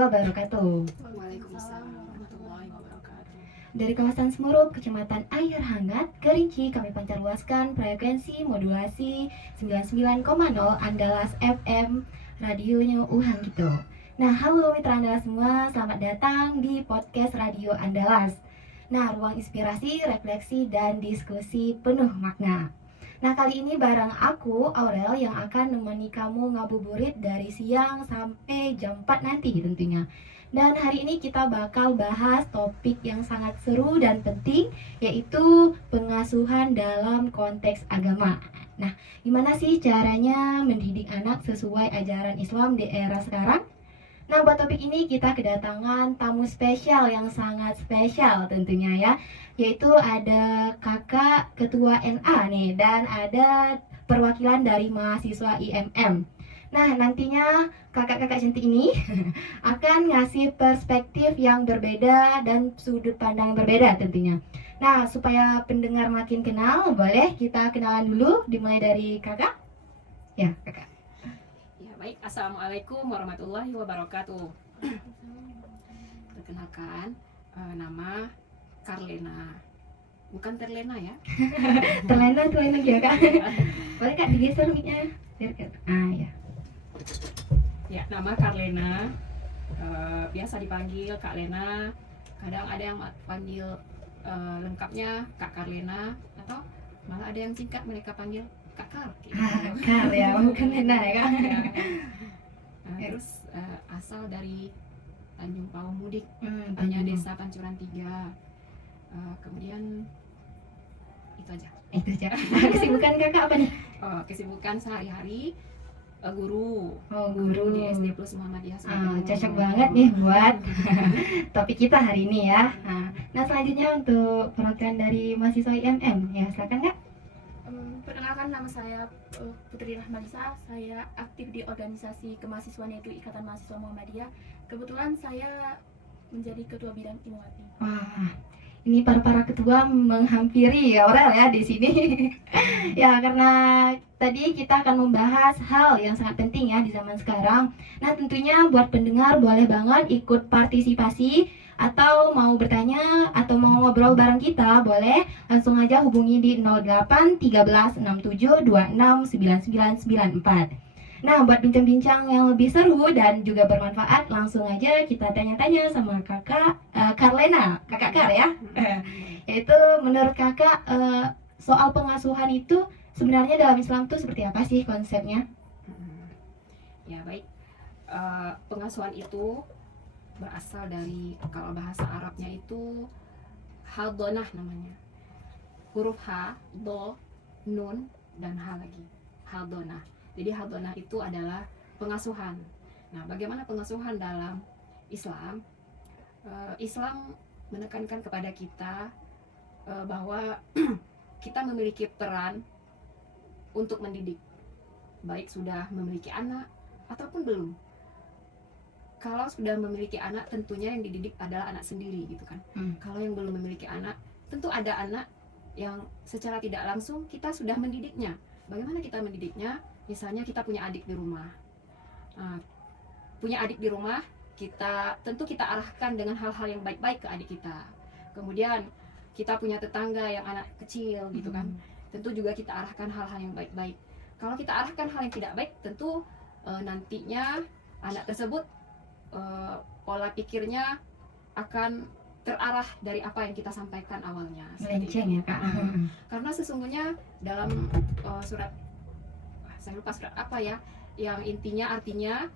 wabarakatuh. Waalaikumsalam warahmatullahi wabarakatuh. Dari kawasan Semerup, Kecamatan Air Hangat, Kerinci, kami pancarluaskan frekuensi modulasi 99,0 Andalas FM, radionya Uhang gitu. Nah, halo mitra Andalas semua, selamat datang di podcast Radio Andalas. Nah, ruang inspirasi, refleksi, dan diskusi penuh makna. Nah, kali ini bareng aku, Aurel, yang akan menemani kamu ngabuburit dari siang sampai jam 4 nanti tentunya. Dan hari ini kita bakal bahas topik yang sangat seru dan penting, yaitu pengasuhan dalam konteks agama. Nah, gimana sih caranya mendidik anak sesuai ajaran Islam di era sekarang? Nah, buat topik ini kita kedatangan tamu spesial yang sangat spesial tentunya ya, yaitu ada kakak ketua NA nih, dan ada perwakilan dari mahasiswa IMM. Nah, nantinya kakak-kakak cantik ini akan ngasih perspektif yang berbeda dan sudut pandang yang berbeda tentunya. Nah, supaya pendengar makin kenal, boleh kita kenalan dulu, dimulai dari kakak. Ya, kakak. Ya baik, assalamualaikum warahmatullahi wabarakatuh. Perkenalkan, nama Karlena, bukan Terlena ya. Terlena ya kak. Boleh kak digeser mic-nya biar ya. Ya, nama Karlena, biasa dipanggil Kak Lena. Kadang ada yang panggil lengkapnya Kak Karlena, atau malah ada yang singkat mereka panggil Kak Kar. Kar ya, bukan Lena ya kak. Terus asal dari Tanjung Pawong Mudik, Tanya desa Pancuran 3. Kemudian itu aja. Itu aja. Kesibukan kakak apa nih? Kesibukan sehari-hari guru. Guru di SD Plus Muhammadiyah. Cocok banget nih buat topik kita hari ini ya. Nah, selanjutnya untuk perwakilan dari mahasiswa IMM ya, silakan kak. Perkenalkan, nama saya Putri Rahmanisa. Saya aktif di organisasi kemahasiswaan yaitu Ikatan Mahasiswa Muhammadiyah. Kebetulan saya menjadi ketua bidang Imawati. Wah, ini para ketua menghampiri ya Aurel ya di sini. Ya, karena tadi kita akan membahas hal yang sangat penting ya di zaman sekarang. Nah, tentunya buat pendengar boleh banget ikut partisipasi, atau mau bertanya atau mau ngobrol bareng kita, boleh langsung aja hubungi di 08 13 67 26 9994. Nah, buat bincang-bincang yang lebih seru dan juga bermanfaat, langsung aja kita tanya-tanya sama kakak Karlena, kakak Kar ya. Yaitu menurut kakak soal pengasuhan itu sebenarnya dalam Islam tuh seperti apa sih konsepnya? Ya baik, pengasuhan itu berasal dari, kalau bahasa Arabnya itu haldonah namanya. Huruf H, Do, Nun, dan H lagi. Haldonah. Jadi haldonah itu adalah pengasuhan. Nah, bagaimana pengasuhan dalam Islam? Islam menekankan kepada kita bahwa kita memiliki peran untuk mendidik, baik sudah memiliki anak ataupun belum. Kalau sudah memiliki anak, tentunya yang dididik adalah anak sendiri gitu kan. Kalau yang belum memiliki anak, tentu ada anak yang secara tidak langsung kita sudah mendidiknya. Bagaimana kita mendidiknya? Misalnya kita punya adik di rumah. Tentu kita arahkan dengan hal-hal yang baik-baik ke adik kita. Kemudian kita punya tetangga yang anak kecil gitu kan. Tentu juga kita arahkan hal-hal yang baik-baik. Kalau kita arahkan hal yang tidak baik, tentu nantinya anak tersebut pola pikirnya akan terarah dari apa yang kita sampaikan awalnya. Melenceng ya kak. Karena sesungguhnya dalam surat, saya lupa surat apa ya, yang intinya artinya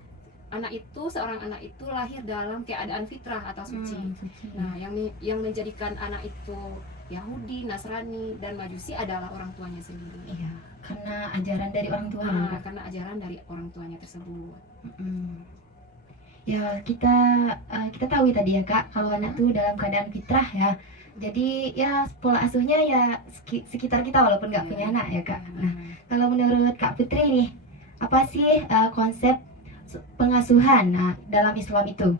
seorang anak itu lahir dalam keadaan fitrah atau suci. Nah, yang menjadikan anak itu Yahudi, Nasrani, dan Majusi adalah orang tuanya sendiri. Iya, karena ajaran dari orang tua. Karena ajaran dari orang tuanya tersebut. Ya, kita tahu tadi ya kak, kalau anak tuh dalam keadaan fitrah ya. Jadi ya pola asuhnya ya sekitar kita walaupun nggak punya anak ya kak. Nah, kalau menurut Kak Putri nih, apa sih konsep pengasuhan dalam Islam itu?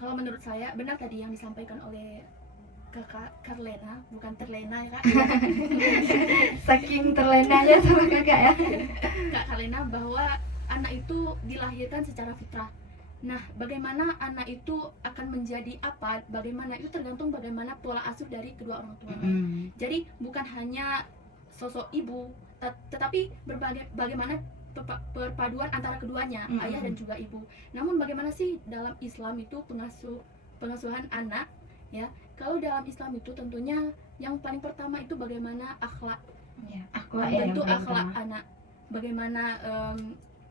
Kalau menurut saya benar tadi yang disampaikan oleh kakak Karlena, bukan Terlena ya kak. Saking terlenanya sama kakak ya. Kak Karlena, bahwa anak itu dilahirkan secara fitrah. Nah, bagaimana anak itu akan menjadi apa? Bagaimana itu tergantung bagaimana pola asuh dari kedua orang tua. Jadi bukan hanya sosok ibu, tetapi bagaimana perpaduan antara keduanya, ayah dan juga ibu. Namun bagaimana sih dalam Islam itu pengasuhan anak, ya? Kalau dalam Islam itu tentunya yang paling pertama itu bagaimana akhlak, membentuk akhlak anak, bagaimana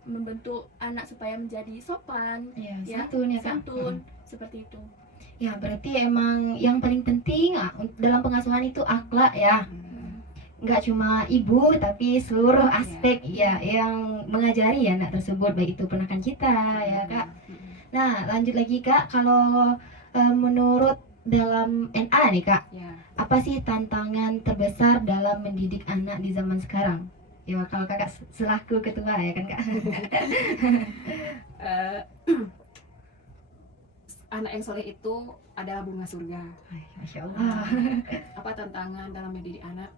membentuk anak supaya menjadi sopan, santun, seperti itu. Ya, berarti emang yang paling penting dalam pengasuhan itu akhlak ya. Nggak cuma ibu, tapi seluruh aspek ya yang mengajari anak tersebut, baik itu ponakan kita ya Kak. Nah, lanjut lagi Kak, kalau menurut dalam NA nih Kak, apa sih tantangan terbesar dalam mendidik anak di zaman sekarang? Ya, kalau Kakak selaku ketua ya kan Kak. Anak yang soleh itu adalah bunga surga. Masya Allah. Apa tantangan dalam mendidik anak?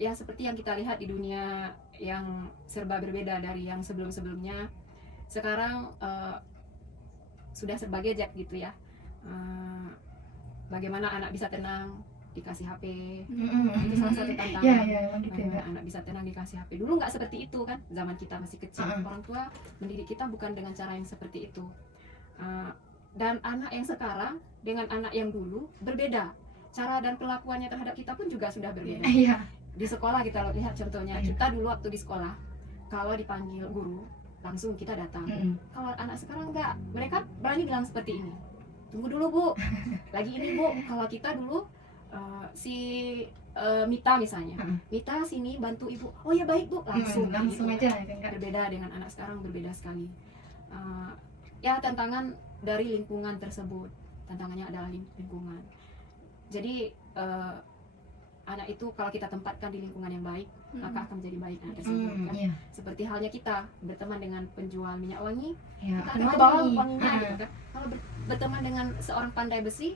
Ya seperti yang kita lihat di dunia yang serba berbeda dari yang sebelum-sebelumnya. Sekarang sudah serba gadget gitu ya. Bagaimana anak bisa tenang dikasih HP, itu salah satu tantangan. Anak bisa tenang dikasih HP. Dulu nggak seperti itu kan, zaman kita masih kecil. Orang tua mendidik kita bukan dengan cara yang seperti itu. Dan anak yang sekarang dengan anak yang dulu berbeda. Cara dan perlakuannya terhadap kita pun juga sudah berbeda. Di sekolah kita lihat contohnya, kita dulu waktu di sekolah kalau dipanggil guru langsung kita datang. Kalau anak sekarang enggak, mereka berani bilang seperti ini. Tunggu dulu Bu, lagi ini Bu. Kalau kita dulu Mita misalnya, Mita sini bantu ibu. Oh ya baik Bu, langsung aja. Berbeda dengan anak sekarang, berbeda sekali. Ya tantangan dari lingkungan tersebut, tantangannya adalah lingkungan. Jadi anak itu kalau kita tempatkan di lingkungan yang baik, maka akan menjadi baik anak tersebut kan? Seperti halnya kita berteman dengan penjual minyak wangi, kita akan bau wanginya gitu kan. Kalau berteman dengan seorang pandai besi,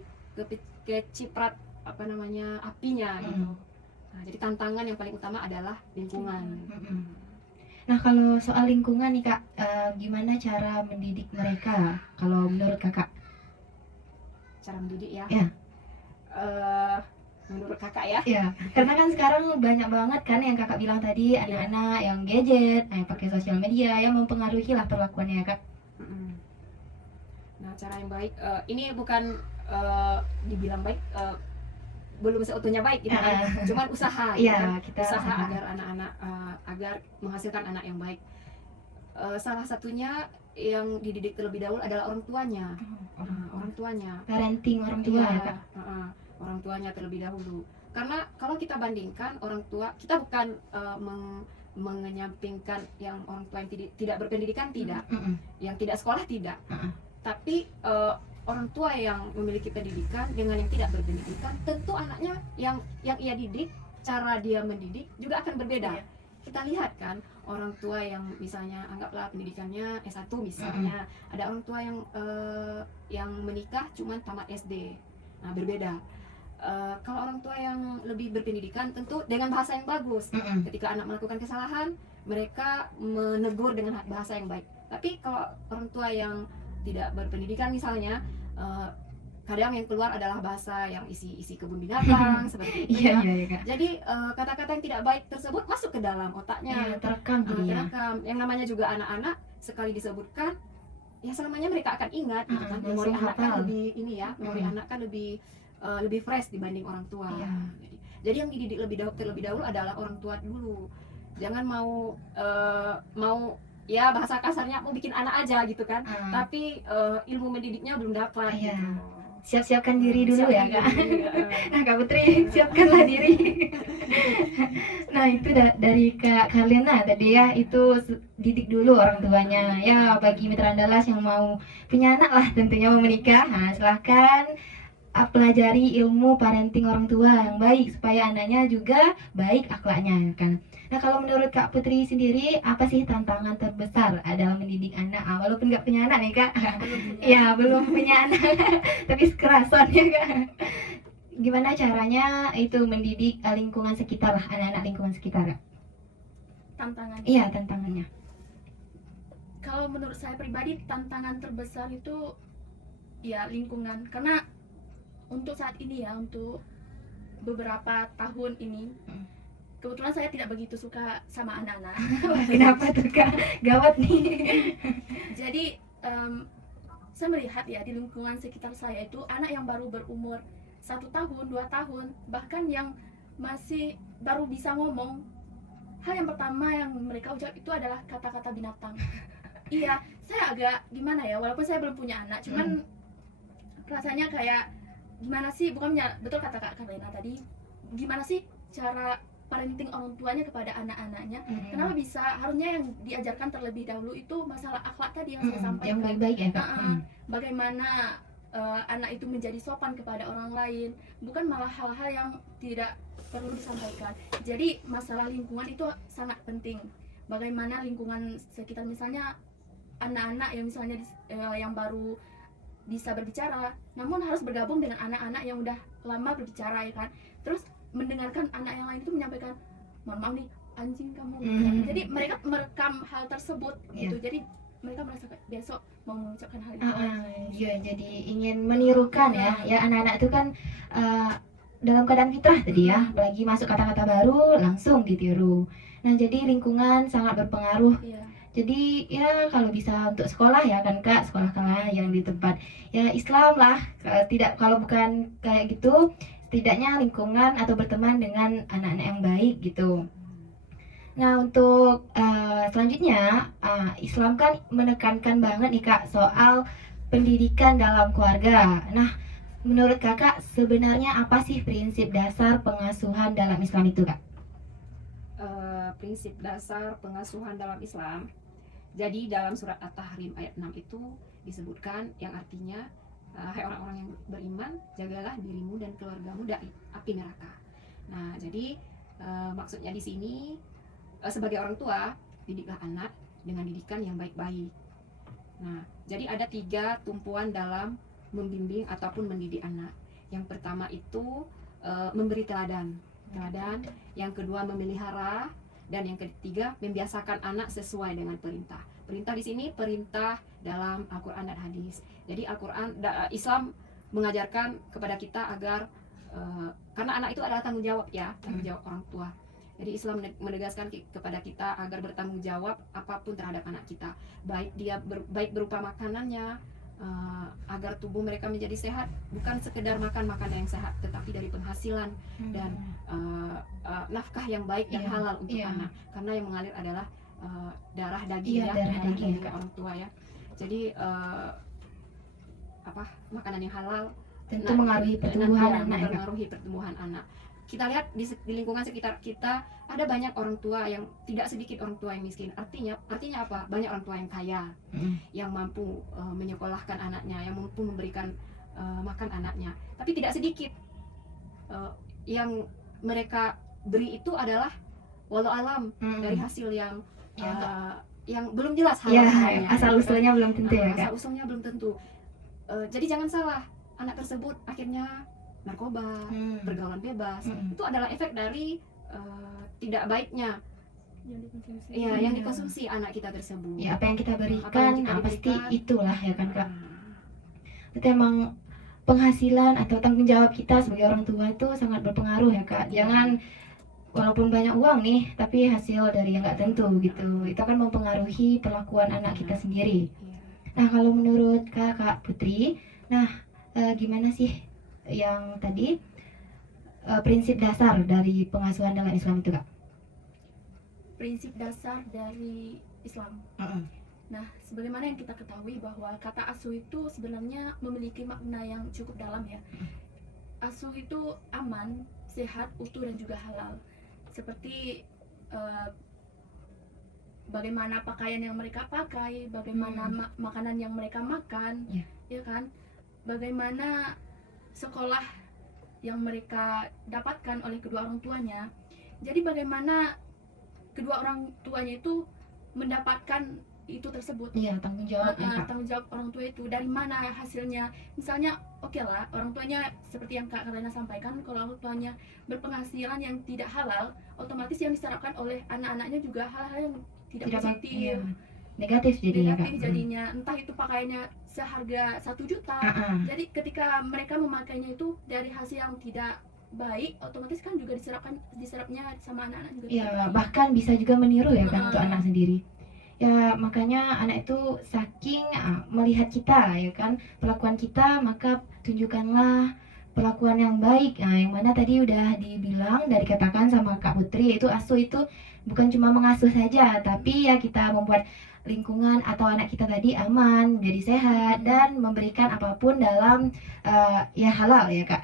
keciprat apinya gitu. Nah, jadi tantangan yang paling utama adalah lingkungan. Nah, kalau soal lingkungan nih Kak, gimana cara mendidik mereka kalau menurut Kakak? Cara mendidik ya? Menurut Kakak ya? Ya, karena kan sekarang banyak banget kan yang Kakak bilang tadi, anak-anak yang gadget, yang pakai sosial media, yang mempengaruhi lah perlakuannya Kak. Nah, cara yang baik, ini bukan dibilang baik, belum seutuhnya baik gitu kan, cuman usaha kita usaha agar anak-anak agar menghasilkan anak yang baik. Salah satunya yang dididik terlebih dahulu adalah orang tuanya. Parenting orang tua ya Kak. Orang tuanya terlebih dahulu, karena kalau kita bandingkan orang tua, kita bukan mengenyampingkan yang orang tua yang tidak berpendidikan, tidak, yang tidak sekolah tidak, tapi orang tua yang memiliki pendidikan dengan yang tidak berpendidikan, tentu anaknya yang ia didik, cara dia mendidik juga akan berbeda. Kita lihat kan, orang tua yang misalnya anggaplah pendidikannya S1 misalnya, ada orang tua yang menikah cuman tamat SD. Nah, berbeda. Kalau orang tua yang lebih berpendidikan tentu dengan bahasa yang bagus. Ketika anak melakukan kesalahan, mereka menegur dengan bahasa yang baik. Tapi kalau orang tua yang tidak berpendidikan misalnya, kadang yang keluar adalah bahasa yang isi kebun binatang seperti itu ya. Jadi kata-kata yang tidak baik tersebut masuk ke dalam otaknya, terekam. Yang namanya juga anak-anak, sekali disebutkan ya selamanya mereka akan ingat gitu kan. Memori anak kan lebih ini ya, memori anak kan lebih fresh dibanding orang tua. Jadi yang dididik terlebih dahulu adalah orang tua dulu. Jangan mau ya bahasa kasarnya mau bikin anak aja gitu kan, tapi ilmu mendidiknya belum dapat gitu. Siap-siapkan diri dulu ya Kak. Nah Kak Putri, siapkanlah diri. Nah itu dari Kak Karlina tadi ya, itu didik dulu orang tuanya. Ya bagi mitra Andalas yang mau punya anak lah tentunya mau menikah, nah silahkan pelajari ilmu parenting orang tua yang baik supaya anaknya juga baik akhlaknya kan. Nah kalau menurut Kak Putri sendiri, apa sih tantangan terbesar dalam mendidik anak? Walaupun nggak punya anak nih Kak, belum punya anak, tapi sekerasan ya Kak. Gimana caranya itu mendidik lingkungan sekitar lah, anak-anak lingkungan sekitar Kak? Tantangannya? Iya, tantangannya. Kalau menurut saya pribadi tantangan terbesar itu ya lingkungan, karena untuk saat ini ya, untuk beberapa tahun ini Hmm. kebetulan saya tidak begitu suka sama anak-anak. Kenapa tuh Kak? Gawat nih. Jadi saya melihat ya di lingkungan sekitar saya itu anak yang baru berumur 1 tahun, 2 tahun, bahkan yang masih baru bisa ngomong, hal yang pertama yang mereka ucap itu adalah kata-kata binatang. Iya, saya agak gimana ya, walaupun saya belum punya anak, cuman rasanya kayak gimana sih, bukannya betul kata Kak Karina tadi, gimana sih cara parenting orang tuanya kepada anak-anaknya. Kenapa bisa, harusnya yang diajarkan terlebih dahulu itu masalah akhlak tadi yang saya sampaikan, Yang baik-baik ya Kak. bagaimana anak itu menjadi sopan kepada orang lain, bukan malah hal-hal yang tidak perlu disampaikan. Jadi masalah lingkungan itu sangat penting. Bagaimana lingkungan sekitar, misalnya anak-anak yang misalnya yang baru bisa berbicara, namun harus bergabung dengan anak-anak yang udah lama berbicara ya kan. Terus mendengarkan anak yang lain itu menyampaikan, mohon maaf nih anjing kamu. Jadi mereka merekam hal tersebut gitu. Jadi mereka merasa kayak besok mau mengucapkan hal itu. Iya, jadi ingin menirukan ya anak-anak itu kan dalam keadaan fitrah tadi ya, apalagi masuk kata-kata baru langsung ditiru. Nah, jadi lingkungan sangat berpengaruh. Iya. Jadi ya kalau bisa untuk sekolah ya kan Kak, sekolah yang di tempat ya Islam lah. Kalau bukan kayak gitu, setidaknya lingkungan atau berteman dengan anak-anak yang baik gitu. Nah, untuk selanjutnya, Islam kan menekankan banget nih Kak soal pendidikan dalam keluarga. Nah, menurut Kakak sebenarnya apa sih prinsip dasar pengasuhan dalam Islam itu Kak? Prinsip dasar pengasuhan dalam Islam. Jadi dalam surat At-Tahrim ayat 6 itu disebutkan yang artinya, hai orang-orang yang beriman, jagalah dirimu dan keluargamu dari api neraka. Nah, jadi maksudnya di sini sebagai orang tua, didiklah anak dengan didikan yang baik-baik. Nah, jadi ada 3 tumpuan dalam membimbing ataupun mendidik anak. Yang pertama itu memberi teladan. Yang kedua memelihara, dan yang ketiga membiasakan anak sesuai dengan perintah. Perintah di sini perintah dalam Al-Quran dan hadis. Jadi Islam mengajarkan kepada kita agar karena anak itu adalah tanggung jawab ya, tanggung jawab orang tua. Jadi Islam menegaskan kepada kita agar bertanggung jawab apapun terhadap anak kita, baik berupa makanannya, agar tubuh mereka menjadi sehat, bukan sekedar makan makanan yang sehat, tetapi dari penghasilan dan nafkah yang baik yang halal untuk anak, karena yang mengalir adalah darah daging darah daging orang tua ya. Jadi makanan yang halal tentu mengaruhi pertumbuhan anak. Kita lihat di lingkungan sekitar kita ada banyak orang tua yang tidak sedikit orang tua yang miskin. Artinya apa? Banyak orang tua yang kaya, yang mampu menyekolahkan anaknya, yang mampu memberikan makan anaknya. Tapi tidak sedikit yang mereka beri itu adalah walau alam dari hasil yang belum jelas halalnya. Asal usulnya belum tentu ya Kak. Asal usulnya belum tentu. Jadi jangan salah, anak tersebut akhirnya narkoba, pergaulan bebas, itu adalah efek dari tidak baiknya yang dikonsumsi anak kita tersebut. Ya, apa yang kita berikan, pasti itulah ya kan Kak. Itu emang penghasilan atau tanggung jawab kita sebagai orang tua itu sangat berpengaruh ya Kak. Jangan walaupun banyak uang nih, tapi hasil dari yang nggak tentu gitu, itu akan mempengaruhi perlakuan anak kita sendiri. Nah, kalau menurut Kak Putri, gimana sih yang tadi prinsip dasar dari pengasuhan dalam Islam itu Kak? Prinsip dasar dari Islam. Nah, sebagaimana yang kita ketahui bahwa kata asuh itu sebenarnya memiliki makna yang cukup dalam ya. Asuh itu aman, sehat, utuh dan juga halal. Seperti bagaimana pakaian yang mereka pakai, bagaimana makanan yang mereka makan, ya kan? Bagaimana sekolah yang mereka dapatkan oleh kedua orang tuanya. Jadi bagaimana kedua orang tuanya itu mendapatkan itu tersebut. Iya, tanggung jawab tanggung jawab orang tua itu dari mana hasilnya. Misalnya lah orang tuanya seperti yang Kak Karina sampaikan, kalau orang tuanya berpenghasilan yang tidak halal, otomatis yang diserapkan oleh anak-anaknya juga hal-hal yang tidak positif. negatif jadinya Kak. negatif jadinya, entah itu pakaiannya seharga 1 juta. Jadi ketika mereka memakainya itu dari hasil yang tidak baik, otomatis kan juga diserapnya sama anak-anak juga tidak Ya, baik. bahkan bisa juga meniru ya kan untuk Mm-mm. anak sendiri. Ya, makanya anak itu saking melihat kita ya kan, perlakuan kita, maka tunjukkanlah perlakuan yang baik. Nah, yang mana tadi udah dibilang dari katakan sama Kak Putri, itu asuh itu bukan cuma mengasuh saja, tapi ya kita membuat lingkungan atau anak kita tadi aman, jadi sehat dan memberikan apapun dalam ya halal ya Kak.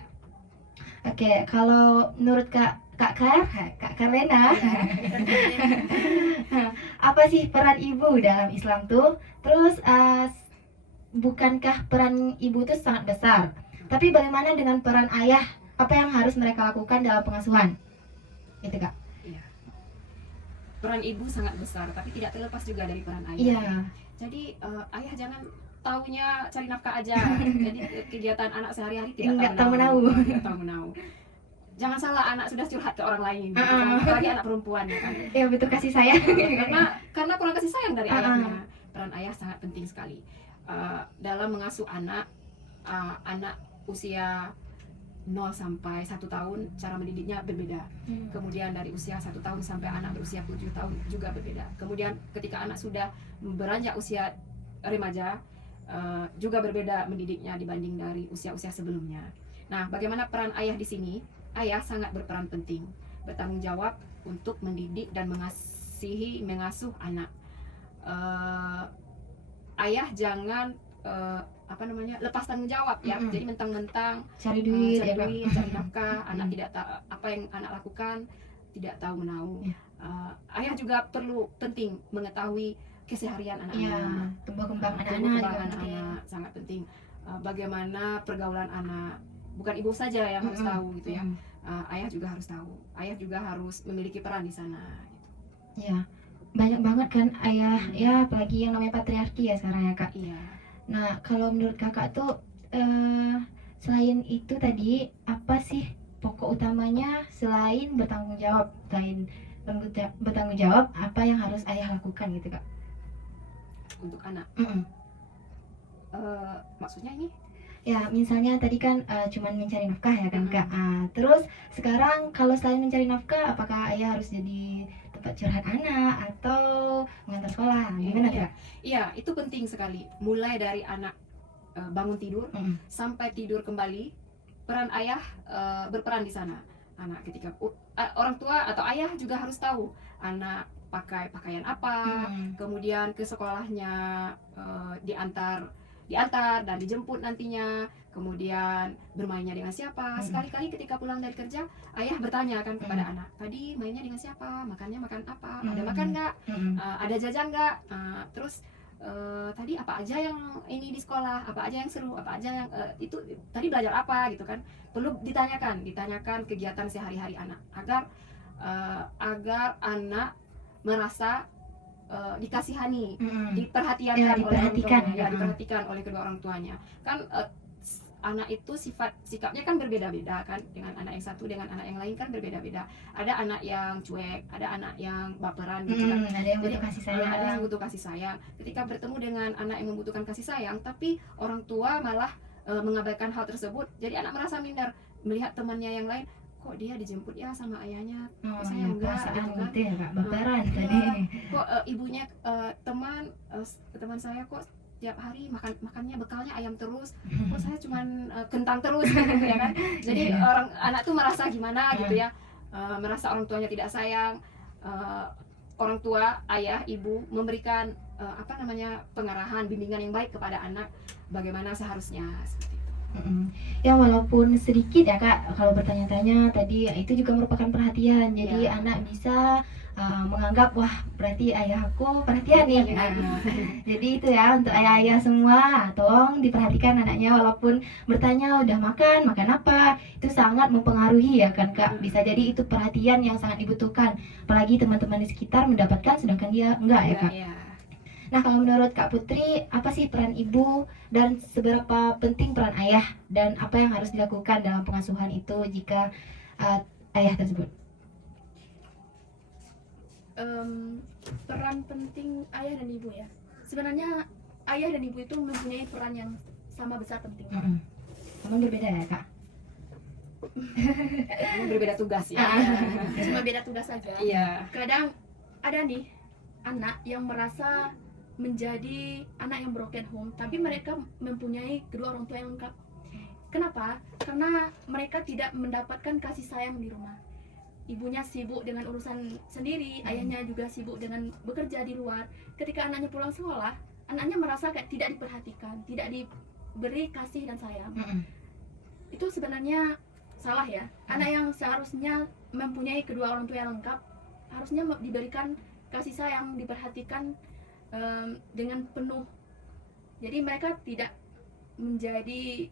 Oke, kalau menurut Kak Karlena, apa sih peran ibu dalam Islam tuh? Terus bukankah peran ibu itu sangat besar? Tapi bagaimana dengan peran ayah? Apa yang harus mereka lakukan dalam pengasuhan? Itu Kak. Iya. Peran ibu sangat besar, tapi tidak terlepas juga dari peran ayah. Iya. Jadi ayah jangan taunya cari nafkah aja. Jadi kegiatan anak sehari-hari Nggak tidak tahu tahu menahu. Tidak tahu menahu. Jangan salah, anak sudah curhat ke orang lain, gitu kan. Apalagi anak perempuan ya kan. Ya betul kasih sayang. Karena kurang kasih sayang dari ayahnya. Peran ayah sangat penting sekali dalam mengasuh anak usia 0 sampai 1 tahun. Cara mendidiknya berbeda. Kemudian dari usia 1 tahun sampai anak berusia 7 tahun juga berbeda. Kemudian ketika anak sudah beranjak usia remaja juga berbeda mendidiknya dibanding dari usia-usia sebelumnya. Nah, bagaimana peran ayah di sini? Ayah sangat berperan penting, bertanggung jawab untuk mendidik dan mengasuh anak. Ayah jangan lepas tanggung jawab ya. Jadi mentang-mentang Cari duit, cari nafkah, anak tidak tahu apa yang anak lakukan, tidak tahu menahu. Ayah juga penting mengetahui keseharian anak-anak. Tumbuh kembang Tumbuh anak-anak kembang anak sangat penting. Bagaimana pergaulan anak, bukan ibu saja yang harus tahu gitu ya. Ayah juga harus tahu. Ayah juga harus memiliki peran di sana. Gitu. Ya, banyak banget kan ayah, ya apalagi yang namanya patriarki ya sekarang ya Kak. Iya. Nah, kalau menurut Kakak tuh selain itu tadi apa sih pokok utamanya selain bertanggung jawab, bertanggung jawab apa yang harus ayah lakukan gitu Kak? Untuk anak. Maksudnya ini? Ya, misalnya tadi kan cuman mencari nafkah ya kan Kak. Terus sekarang kalau selain mencari nafkah, apakah ayah harus jadi tempat curhat anak atau mengantar sekolah? Gimana Kak? Iya, itu penting sekali. Mulai dari anak bangun tidur sampai tidur kembali, peran ayah berperan di sana. Anak ketika orang tua atau ayah juga harus tahu anak pakai pakaian apa, kemudian ke sekolahnya diantar dan dijemput nantinya, kemudian bermainnya dengan siapa. Sekali-kali ketika pulang dari kerja, ayah bertanya kan kepada anak, tadi mainnya dengan siapa, makannya makan apa, ada makan nggak, ada jajan nggak, terus tadi apa aja yang ini di sekolah, apa aja yang seru, apa aja yang itu tadi belajar apa gitu kan. Perlu ditanyakan kegiatan sehari-hari anak agar anak merasa dikasihani, diperhatikan oleh kedua orang tuanya. Kan anak itu sikapnya kan berbeda-beda kan, dengan anak yang satu dengan anak yang lain kan berbeda-beda. Ada anak yang cuek, ada anak yang baperan gitu kan. Ada yang butuh kasih sayang. Ada yang butuh kasih sayang. Ketika bertemu dengan anak yang membutuhkan kasih sayang, tapi orang tua malah mengabaikan hal tersebut, jadi anak merasa minder melihat temannya yang lain, kok dia dijemput ya sama ayahnya, kok saya enggak gitu kan. Gitu ya Kak, baperan tadi. Kok ibunya teman saya kok tiap hari makannya bekalnya ayam terus, kok saya cuman kentang terus gitu ya kan. Jadi anak tuh merasa gimana gitu ya, merasa orang tuanya tidak sayang. Orang tua, ayah, ibu memberikan pengarahan, bimbingan yang baik kepada anak bagaimana seharusnya seperti itu. Ya walaupun sedikit ya Kak, kalau bertanya-tanya tadi itu juga merupakan perhatian. Jadi anak bisa menganggap wah berarti ayahku perhatian nih. Jadi itu ya untuk ayah-ayah semua, tolong diperhatikan anaknya walaupun bertanya udah makan apa, itu sangat mempengaruhi ya kan Kak. Bisa jadi itu perhatian yang sangat dibutuhkan, apalagi teman-teman di sekitar mendapatkan sedangkan dia enggak ya Kak. Nah, kalau menurut Kak Putri, apa sih peran ibu dan seberapa penting peran ayah dan apa yang harus dilakukan dalam pengasuhan itu jika ayah tersebut? Peran penting ayah dan ibu ya. sebenarnya ayah dan ibu itu mempunyai peran yang sama besar pentingnya. Namun berbeda ya kak? Berbeda tugas ya. Cuma beda tugas saja. Iya. Kadang ada nih anak yang merasa menjadi anak yang broken home, tapi mereka mempunyai kedua orang tua yang lengkap. Kenapa? Karena mereka tidak mendapatkan kasih sayang di rumah. Ibunya sibuk dengan urusan sendiri, ayahnya juga sibuk dengan bekerja di luar. Ketika anaknya pulang sekolah, anaknya merasa kayak tidak diperhatikan, tidak diberi kasih dan sayang. Itu sebenarnya salah ya. Anak yang seharusnya mempunyai kedua orang tua yang lengkap harusnya diberikan kasih sayang, diperhatikan dengan penuh. Jadi mereka tidak menjadi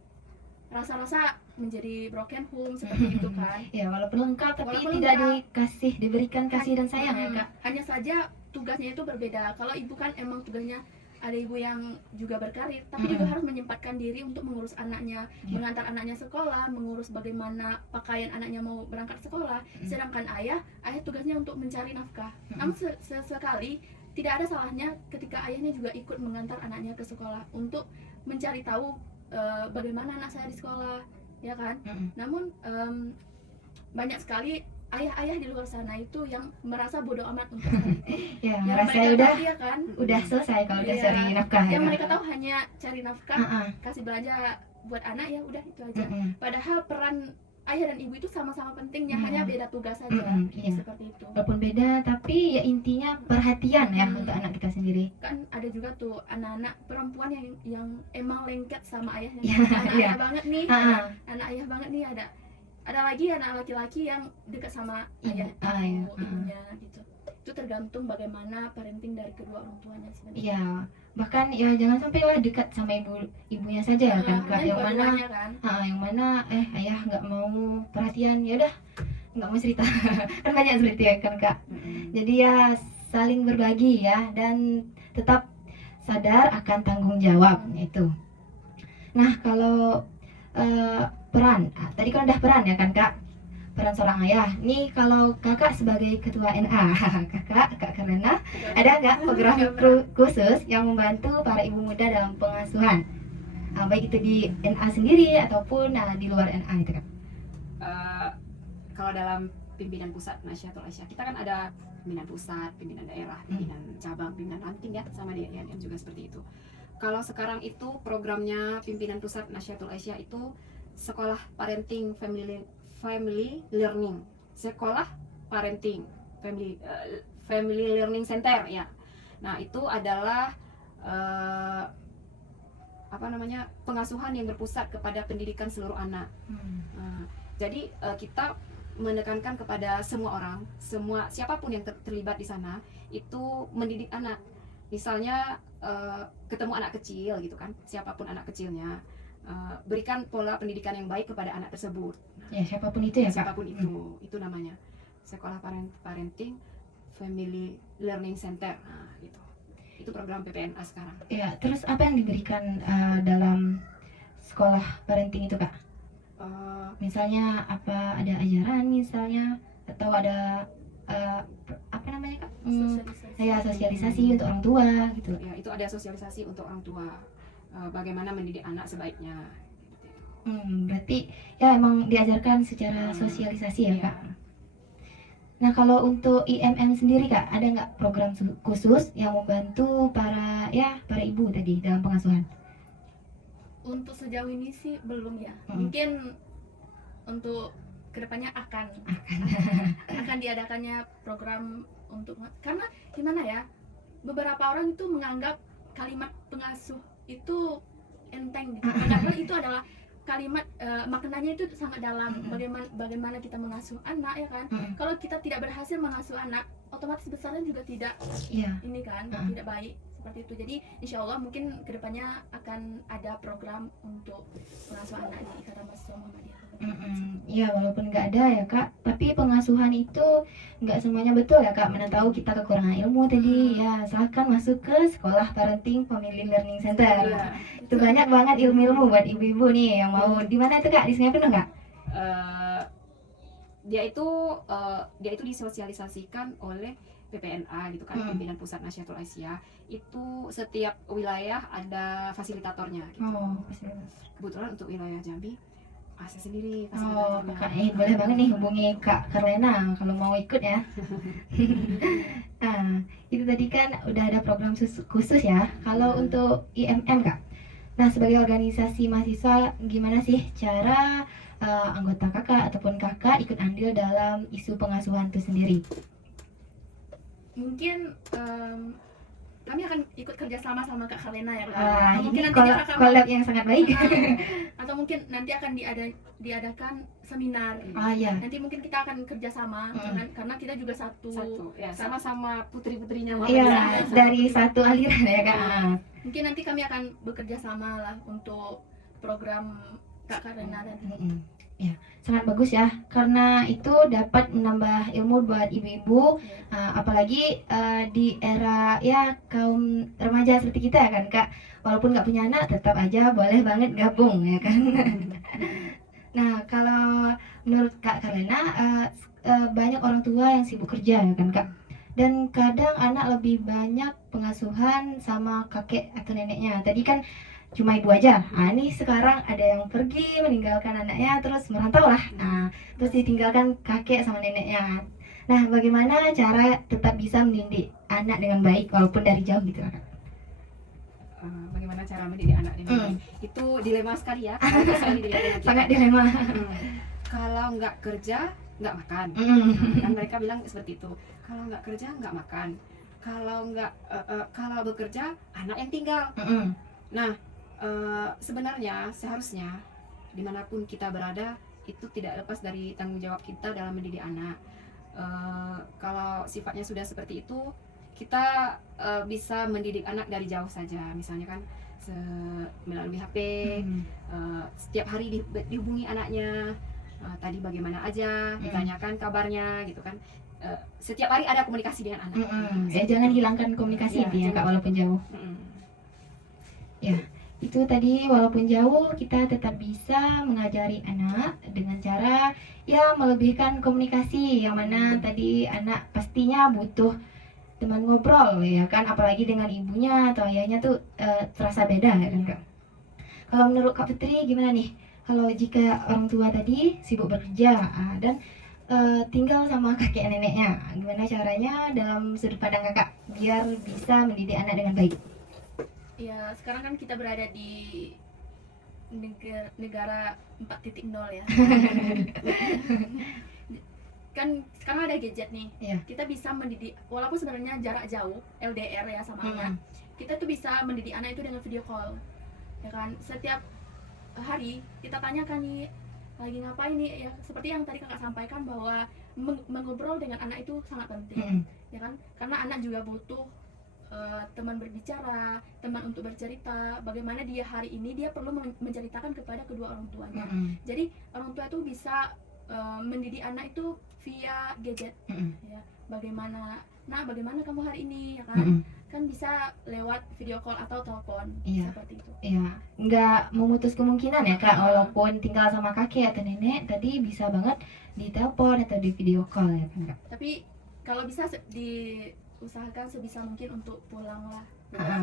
rasa-rasa menjadi broken home seperti itu kan. Ya walaupun lengkap tapi Walaupun tidak lengkap, diberikan kasih dan sayang ya kak. Hanya saja tugasnya itu berbeda. Kalau ibu kan emang tugasnya, ada ibu yang juga berkarir tapi juga harus menyempatkan diri untuk mengurus anaknya, mengantar anaknya sekolah, mengurus bagaimana pakaian anaknya mau berangkat sekolah. Sedangkan ayah tugasnya untuk mencari nafkah. Namun sesekali tidak ada salahnya ketika ayahnya juga ikut mengantar anaknya ke sekolah untuk mencari tahu bagaimana anak saya di sekolah, ya kan? Namun banyak sekali ayah-ayah di luar sana itu yang merasa bodoh amat untuk Ya, yang merasa mereka udah tahu, ya kan? udah selesai kalau udah Iya. cari nafkah ya Yang kak. mereka tahu hanya cari nafkah, kasih belanja buat anak, ya udah itu aja. Padahal peran ayah dan ibu itu sama-sama pentingnya, hanya beda tugas saja. Iya. Seperti itu. Walaupun beda tapi ya intinya perhatian ya untuk anak kita sendiri. Kan ada juga tuh anak-anak perempuan yang emang lengket sama ayahnya. Iya, Anak iya. ayah banget nih. Anak ayah banget nih, ada lagi anak laki-laki yang dekat sama ayah, Iya. ibunya gitu. Itu tergantung bagaimana parenting dari kedua orang tuanya sebenarnya. Iya, bahkan ya jangan sampai lah dekat sama ibunya saja ya kan kak. Yang mana dua-duanya kan. yang mana ayah nggak mau perhatian, ya udah nggak mau cerita. Kan banyak seperti ya kan kak. Jadi ya saling berbagi ya dan tetap sadar akan tanggung jawab itu. Nah kalau peran, tadi kan udah peran ya kan kak, peran seorang ayah. Nih kalau kakak sebagai ketua NA, kak Karena ada nggak program khusus yang membantu para ibu muda dalam pengasuhan, baik itu di NA sendiri ataupun di luar NA itu kak? Kalau dalam pimpinan pusat Nahdlatul Aisyah, kita kan ada pimpinan pusat, pimpinan daerah, pimpinan cabang, pimpinan ranting ya, sama di INM juga seperti itu. Kalau sekarang itu programnya pimpinan pusat Nahdlatul Aisyah itu sekolah parenting family learning, sekolah parenting family learning center ya. Nah itu adalah pengasuhan yang berpusat kepada pendidikan seluruh anak. Jadi kita menekankan kepada semua orang, siapapun yang terlibat di sana itu mendidik anak. Misalnya ketemu anak kecil gitu kan, siapapun anak kecilnya, berikan pola pendidikan yang baik kepada anak tersebut. Ya siapapun itu ya kak. Siapapun itu namanya sekolah parenting family learning center. Nah, itu program PPNA sekarang. Ya terus apa yang diberikan dalam sekolah parenting itu kak? Misalnya apa, ada ajaran misalnya, atau ada apa namanya kak? Ya sosialisasi untuk orang tua gitu. Ya itu ada sosialisasi untuk orang tua, bagaimana mendidik anak sebaiknya. Berarti ya emang diajarkan secara sosialisasi ya kak. Nah kalau untuk IMM sendiri kak, ada nggak program khusus yang membantu para ibu tadi dalam pengasuhan? Untuk sejauh ini sih belum ya. Mungkin untuk kedepannya akan diadakannya program untuk, karena gimana ya, beberapa orang itu menganggap kalimat pengasuh itu enteng gitu. Padahal itu adalah kalimat maknanya itu sangat dalam. Bagaimana kita mengasuh anak ya kan. Kalau kita tidak berhasil mengasuh anak, otomatis besarnya juga tidak ini kan, tidak baik seperti itu. Jadi insya Allah mungkin kedepannya akan ada program untuk pengasuh anak di Ikatan Mahasiswa Muhammadiyah. Ya walaupun nggak ada ya kak, tapi pengasuhan itu nggak semuanya betul ya kak. Mana tahu kita kekurangan ilmu tadi, ya silahkan masuk ke sekolah parenting family learning center. Itu banyak banget ilmu-ilmu buat ibu-ibu nih yang mau. Di mana itu kak? Di Sungai Penuh nggak? Dia itu disosialisasikan oleh PPNA gitu kan, Hmm. Pimpinan Pusat Nahdlatul Asia, itu setiap wilayah ada fasilitatornya gitu. Oh, fasilitas. Kebetulan untuk wilayah Jambi saya sendiri Oh, fasilitatornya. kakak, boleh banget nih hubungi Kak Karlena kalau mau ikut ya. Nah, itu tadi kan udah ada program khusus ya. Kalau untuk IMM Kak, nah sebagai organisasi mahasiswa gimana sih cara anggota kakak ataupun kakak ikut andil dalam isu pengasuhan itu sendiri? Mungkin kami akan ikut kerja sama Kak Karlena ya Kak. Wah, Atau mungkin ini nanti kakak mau- collab yang sangat baik. atau mungkin nanti akan diadakan seminar. Ah ya. Nanti mungkin kita akan kerja sama karena kita juga satu. Ya, sama-sama putri-putrinya Iya, dari satu aliran ya Kak. Mungkin nanti kami akan bekerja sama lah untuk program Kak Karlena tadi. Ya, sangat bagus ya, karena itu dapat menambah ilmu buat ibu-ibu, apalagi di era ya kaum remaja seperti kita ya kan Kak, walaupun nggak punya anak tetap aja boleh banget gabung ya kan. Nah, kalau menurut Kak Karlena, banyak orang tua yang sibuk kerja ya kan Kak, dan kadang anak lebih banyak pengasuhan sama kakek atau neneknya. Tadi kan cuma ibu aja. Ini sekarang ada yang pergi meninggalkan anaknya terus merantau lah. Terus ditinggalkan kakek sama neneknya. Nah, bagaimana cara tetap bisa mendidik anak dengan baik walaupun dari jauh gitu Kak? Bagaimana cara mendidik anak dengan baik? Itu dilema sekali ya. Sangat dilema. Kalau nggak kerja nggak makan. Kan mereka bilang seperti itu. Kalau nggak kerja nggak makan. Kalau bekerja anak yang tinggal. Nah, sebenarnya seharusnya dimanapun kita berada itu tidak lepas dari tanggung jawab kita dalam mendidik anak. Kalau sifatnya sudah seperti itu, kita bisa mendidik anak dari jauh saja. Misalnya kan melalui HP, setiap hari dihubungi anaknya, tadi bagaimana aja, ditanyakan kabarnya gitu kan. Setiap hari ada komunikasi dengan anak. Jangan hilangkan komunikasi ya Kak, walaupun jauh. Ya, itu tadi walaupun jauh kita tetap bisa mengajari anak dengan cara ya melebihkan komunikasi, yang mana tadi anak pastinya butuh teman ngobrol ya kan, apalagi dengan ibunya atau ayahnya tuh terasa beda ya kan Kak. Kalau menurut Kak Putri gimana nih kalau jika orang tua tadi sibuk bekerja dan tinggal sama kakek neneknya, gimana caranya dalam sudut pandang kakak biar bisa mendidik anak dengan baik? Ya, sekarang kan kita berada di negara 4.0 ya. Kan sekarang ada gadget nih. Kita bisa mendidik walaupun sebenarnya jarak jauh, LDR ya sama anak. Kita tuh bisa mendidik anak itu dengan video call. Ya kan? Setiap hari kita tanyakan nih lagi ngapain nih ya, seperti yang tadi kakak sampaikan bahwa mengobrol dengan anak itu sangat penting. Ya kan? Karena anak juga butuh teman berbicara, teman untuk bercerita bagaimana dia hari ini dia perlu menceritakan kepada kedua orang tuanya. Jadi orang tua itu bisa mendidik anak itu via gadget. Ya, bagaimana kamu hari ini ya kan? Kan bisa lewat video call atau telepon. Seperti itu. Iya, nggak memutus kemungkinan ya Kak, walaupun tinggal sama kakek atau nenek tadi bisa banget di telepon atau di video call ya kan Kak. Tapi kalau bisa usahakan sebisa mungkin untuk pulang lah,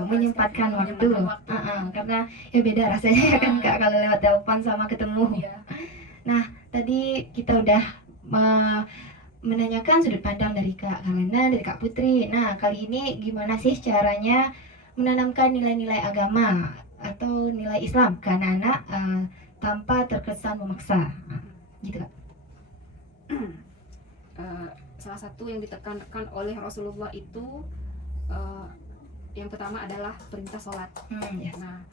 menyempatkan waktu. Karena ya beda rasanya kan Kak kalau lewat telepon sama ketemu. Nah, tadi kita udah menanyakan sudut pandang dari Kak Karlena, dari Kak Putri. Nah, kali ini gimana sih caranya menanamkan nilai-nilai agama atau nilai Islam ke anak-anak tanpa terkesan memaksa, gitu Kak? Salah satu yang ditekankan oleh Rasulullah itu yang pertama adalah perintah sholat. Nah,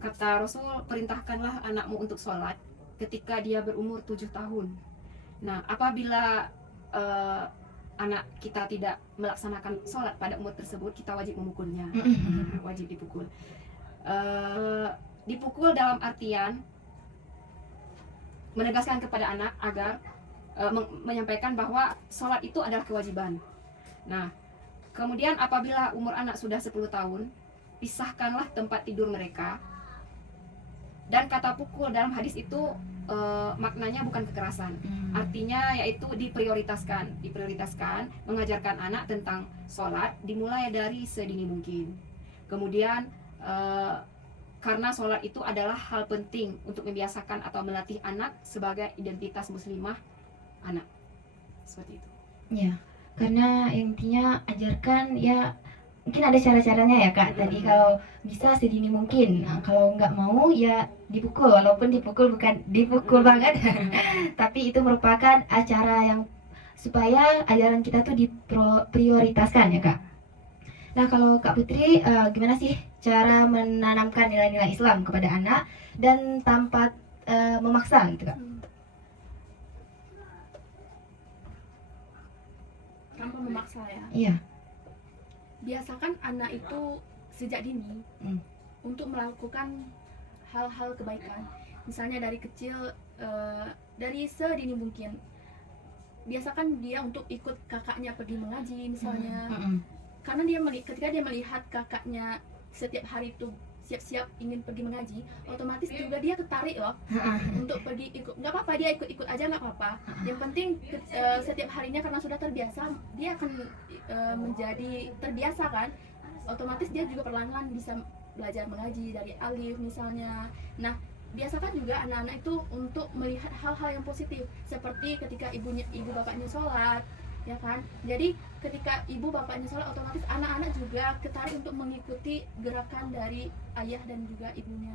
kata Rasul, perintahkanlah anakmu untuk sholat ketika dia berumur 7 tahun. Nah, apabila anak kita tidak melaksanakan sholat pada umur tersebut, kita wajib memukulnya. Wajib dipukul. Dipukul dalam artian menegaskan kepada anak agar menyampaikan bahwa sholat itu adalah kewajiban. Nah, kemudian apabila umur anak sudah 10 tahun, pisahkanlah tempat tidur mereka. Dan kata pukul dalam hadis itu maknanya bukan kekerasan. Artinya yaitu diprioritaskan mengajarkan anak tentang sholat dimulai dari sedini mungkin. Kemudian karena sholat itu adalah hal penting untuk membiasakan atau melatih anak sebagai identitas muslimah anak. Seperti itu. Ya, karena intinya ajarkan ya, mungkin ada cara-caranya ya Kak. Tadi kalau bisa sedini mungkin. Nah, kalau nggak mau ya dipukul, walaupun dipukul bukan dipukul banget, tapi itu merupakan acara yang supaya ajaran kita tuh diprioritaskan ya Kak. Nah kalau Kak Putri, gimana sih cara menanamkan nilai-nilai Islam kepada anak dan tanpa memaksa gitu Kak? Tanpa memaksa ya. Iya. Biasakan anak itu sejak dini untuk melakukan hal-hal kebaikan. Misalnya dari kecil, dari sedini mungkin. Biasakan dia untuk ikut kakaknya pergi mengaji misalnya. Karena ketika dia melihat kakaknya setiap hari itu siap-siap ingin pergi mengaji, otomatis juga dia tertarik loh untuk pergi ikut. Nggak apa-apa, dia ikut-ikut aja nggak apa-apa. Yang penting setiap harinya karena sudah terbiasa, dia akan menjadi terbiasa kan. Otomatis dia juga perlahan-lahan bisa belajar mengaji dari alif misalnya. Nah, biasakan juga anak-anak itu untuk melihat hal-hal yang positif, seperti ketika ibu bapaknya sholat, ya kan. Jadi ketika ibu bapaknya sholat, otomatis anak-anak juga tertarik untuk mengikuti gerakan dari ayah dan juga ibunya.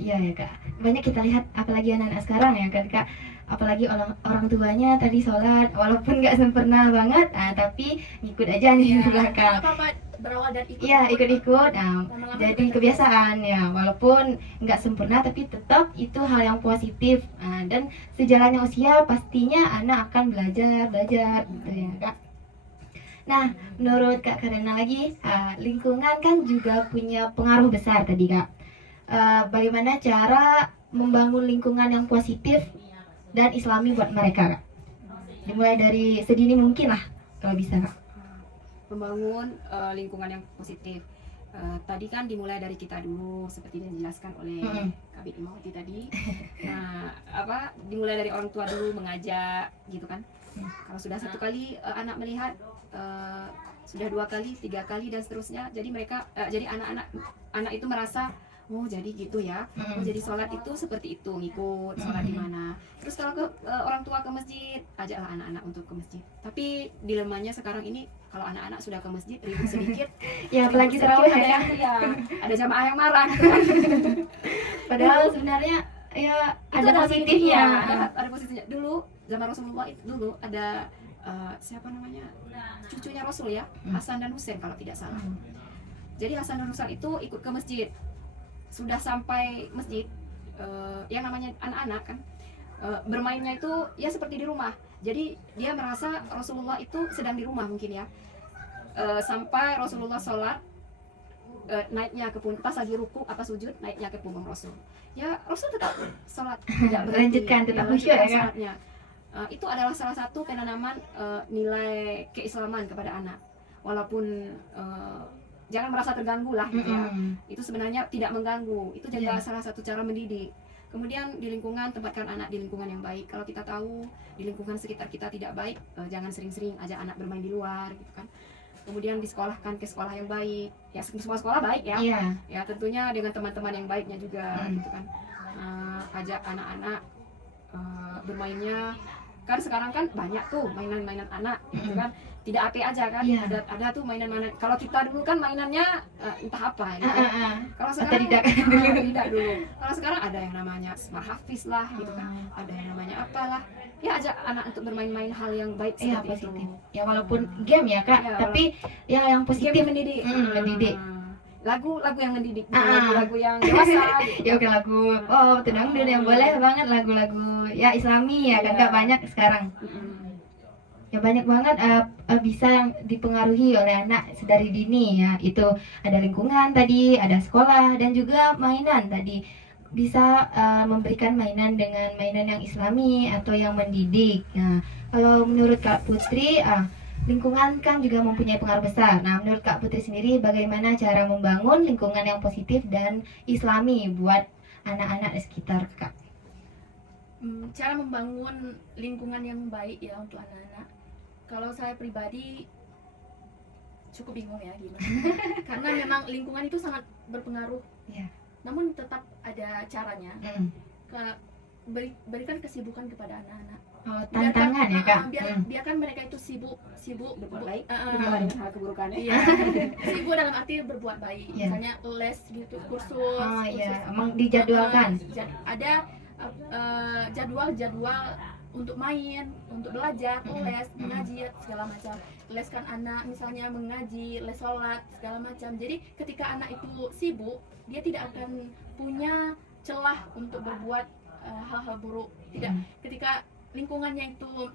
Iya ya Kak, banyak kita lihat apalagi anak-anak sekarang ya kan Kak, apalagi orang tuanya tadi sholat walaupun nggak sempurna banget, tapi ngikut aja nih di belakang. Apa-apa berawal dari ikut. Iya, ikut-ikut. Jadi kebiasaan ya, walaupun nggak sempurna tapi tetap itu hal yang positif. Dan sejalannya usia pastinya anak akan belajar gitu ya Kak. Nah, menurut Kak Karena lagi, lingkungan kan juga punya pengaruh besar tadi Kak. Bagaimana cara membangun lingkungan yang positif dan islami buat mereka Kak? Dimulai dari sedini mungkin lah kalau bisa Kak. Membangun lingkungan yang positif. Tadi kan dimulai dari kita dulu, seperti yang dijelaskan oleh Kabit Imawati tadi. Nah, dimulai dari orang tua dulu mengajak, gitu kan? Kalau sudah satu kali anak melihat, sudah 2 kali, 3 kali dan seterusnya. Jadi jadi anak itu merasa, oh jadi gitu ya. Oh jadi sholat itu seperti itu, ngikut sholat di mana. Terus kalau orang tua ke masjid, ajaklah anak-anak untuk ke masjid. Tapi dilemanya sekarang ini, kalau anak-anak sudah ke masjid ribut sedikit, ya apalagi terawih ya, ada jamaah yang marah. Padahal sebenarnya ya ada positifnya. Ada positifnya. Dulu zaman Rasulullah itu dulu ada siapa namanya, cucunya Rasul ya, Hasan dan Husain kalau tidak salah. Jadi Hasan dan Husain itu ikut ke masjid. Sudah sampai masjid, yang namanya anak-anak kan, bermainnya itu ya seperti di rumah. Jadi dia merasa Rasulullah itu sedang di rumah mungkin ya. Sampai Rasulullah sholat, naiknya ke pundak, pas lagi ruku apa sujud, naiknya ke punggung Rasul. Ya Rasul tetap sholat, tidak berhenti. Lanjutkan, tetap khusyuk ya kan? Itu adalah salah satu penanaman nilai keislaman kepada anak. Walaupun jangan merasa terganggu lah gitu ya. Itu sebenarnya tidak mengganggu. Itu juga salah satu cara mendidik. Kemudian di lingkungan, tempatkan anak di lingkungan yang baik. Kalau kita tahu di lingkungan sekitar kita tidak baik, jangan sering-sering ajak anak bermain di luar gitu kan. Kemudian disekolahkan ke sekolah yang baik. Ya semua sekolah baik ya. Ya tentunya dengan teman-teman yang baiknya juga gitu kan. Ajak anak-anak bermainnya. Kan sekarang kan banyak tuh mainan-mainan anak gitu kan. Tidak AP aja kan, ada tuh mainan-mainan. Kalau kita dulu kan mainannya entah apa gitu. Kalau sekarang tidak dulu. Kalau sekarang ada yang namanya Smart Hafiz lah gitu kan. Ada yang namanya apalah. Ya ajak anak untuk bermain-main hal yang baik seperti itu. Ya walaupun game ya Kak, tapi ya yang positif, mendidik. Mendidik. Lagu yang mendidik, lagu yang dewasa gitu. Ya oke, lagu dangdut yang boleh banget, lagu-lagu ya Islami ya kan Kak, banyak sekarang. Ya banyak banget bisa yang dipengaruhi oleh anak dari dini ya. Itu ada lingkungan tadi, ada sekolah, dan juga mainan tadi. Bisa memberikan mainan dengan mainan yang Islami atau yang mendidik. Nah, kalau menurut Kak Putri, lingkungan kan juga mempunyai pengaruh besar. Nah, menurut Kak Putri sendiri, bagaimana cara membangun lingkungan yang positif dan Islami buat anak-anak di sekitar Kak? Cara membangun lingkungan yang baik ya untuk anak-anak. Kalau saya pribadi cukup bingung ya gimana. Karena memang lingkungan itu sangat berpengaruh. Iya. Namun tetap ada caranya. Mm. Berikan kesibukan kepada anak-anak. Oh, tantangan ya Kak. Biarkan mereka itu sibuk Berbuat baik, uh, lupa dengan hal keburukannya. Iya. Sibuk dalam arti berbuat baik. Iya. Misalnya les gitu, kursus. Oh iya, emang dijadwalkan. Ada jadwal untuk main, untuk belajar, les, mengaji, segala macam. Leskan anak misalnya mengaji, les sholat, segala macam. Jadi ketika anak itu sibuk, dia tidak akan punya celah untuk berbuat hal-hal buruk. Tidak. Ketika lingkungannya itu,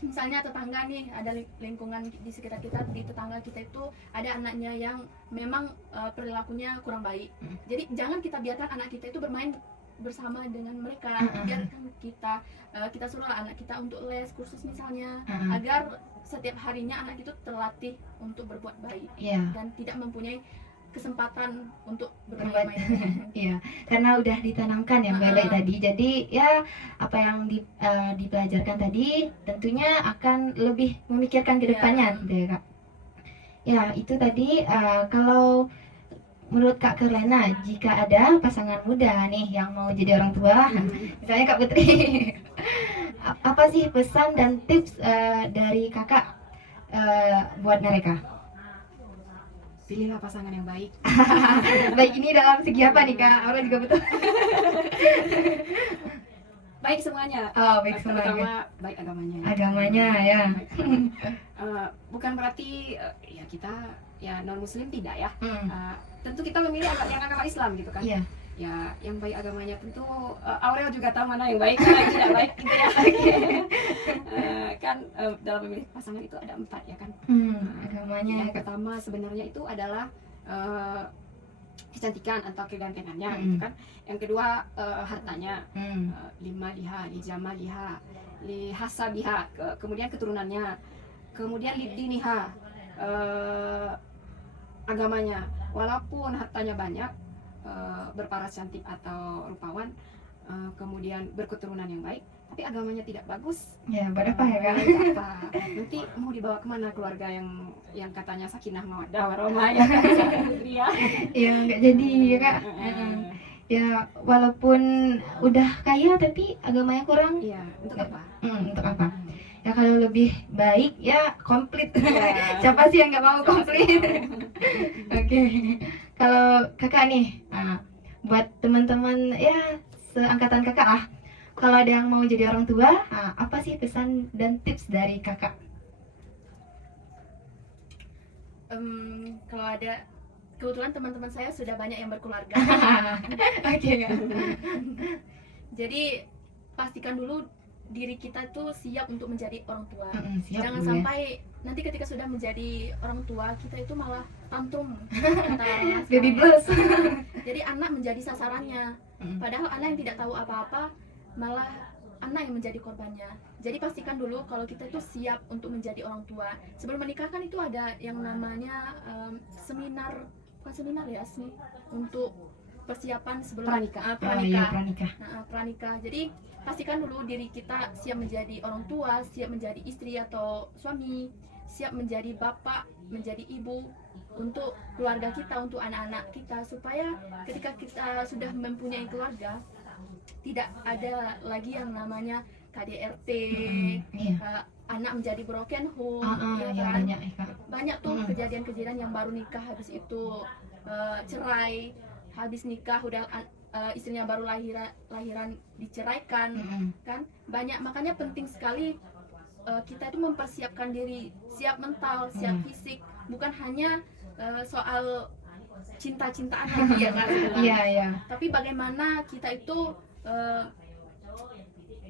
misalnya tetangga nih, ada lingkungan di sekitar kita, di tetangga kita itu ada anaknya yang memang perilakunya kurang baik. Jadi jangan kita biarkan anak kita itu bermain bersama dengan mereka. Biarkan kita suruhlah anak kita untuk les, kursus misalnya, agar setiap harinya anak itu terlatih untuk berbuat baik. Dan tidak mempunyai kesempatan untuk bermain-main. Iya, karena udah ditanamkan yang baik-baik tadi. Jadi ya apa yang dipelajarkan tadi tentunya akan lebih memikirkan ke depannya, gitu ya Kak. Ya, itu tadi kalau menurut Kak Kerlena, jika ada pasangan muda nih yang mau jadi orang tua, misalnya Kak Putri, apa sih pesan dan tips dari Kakak buat mereka? Pilihlah pasangan yang baik. Baik ini dalam segi apa nih Kak? Aura juga betul. Baik semuanya. Oh, baik semuanya. Terutama baik agamanya. Agamanya ya. Bukan berarti ya kita ya non muslim tidak ya. Tentu kita memilih yang agama Islam gitu kan. Iya. Ya yang baik agamanya tentu Aurel juga tahu mana yang baik, mana yang tidak baik gitu ya. Kan dalam memilih pasangan itu ada 4 ya kan. Agamanya. Yang pertama sebenarnya itu adalah kecantikan atau kegantengannya gitu kan. Yang kedua hartanya, lima liha, lijama liha, lihasabiha, kemudian keturunannya, kemudian lidiniha, agamanya. Walaupun hartanya banyak, berparas cantik atau rupawan, kemudian berketurunan yang baik, tapi agamanya tidak bagus, ya buat apa ya Kak? apa? Nanti mau dibawa kemana keluarga yang katanya sakinah mawaddah warahmah ya kan? Ya nggak jadi ya Kak. Ya walaupun udah kaya tapi agamanya kurang. Iya, untuk apa? Untuk apa? Ya kalau lebih baik ya komplit. Siapa sih yang nggak mau komplit? Oke. Kalau Kakak nih, buat teman-teman ya seangkatan Kakak lah, kalau ada yang mau jadi orang tua, apa sih pesan dan tips dari Kakak? Kalau ada, kebetulan teman-teman saya sudah banyak yang berkeluarga. Oke. Jadi pastikan dulu diri kita tuh siap untuk menjadi orang tua. Jangan dulu, sampai nanti ketika sudah menjadi orang tua kita itu malah tantrum. Baby blues. Jadi anak menjadi sasarannya. Padahal anak yang tidak tahu apa-apa, malah anak yang menjadi korbannya. Jadi pastikan dulu kalau kita itu siap untuk menjadi orang tua. Sebelum menikah kan itu ada yang namanya seminar, bukan seminar ya sih, untuk persiapan sebelum pranikah. Pranikah. Jadi pastikan dulu diri kita siap menjadi orang tua, siap menjadi istri atau suami, siap menjadi bapak, menjadi ibu untuk keluarga kita, untuk anak-anak kita, supaya ketika kita sudah mempunyai keluarga tidak ada lagi yang namanya KDRT, anak menjadi broken home, ya kan? Banyak tuh kejadian-kejadian yang baru nikah habis itu cerai, habis nikah udah istrinya baru lahiran diceraikan, kan banyak. Makanya penting sekali kita itu mempersiapkan diri, siap mental, siap fisik, bukan hanya soal cinta-cintaan lagi ya kan. Iya. Tapi bagaimana kita itu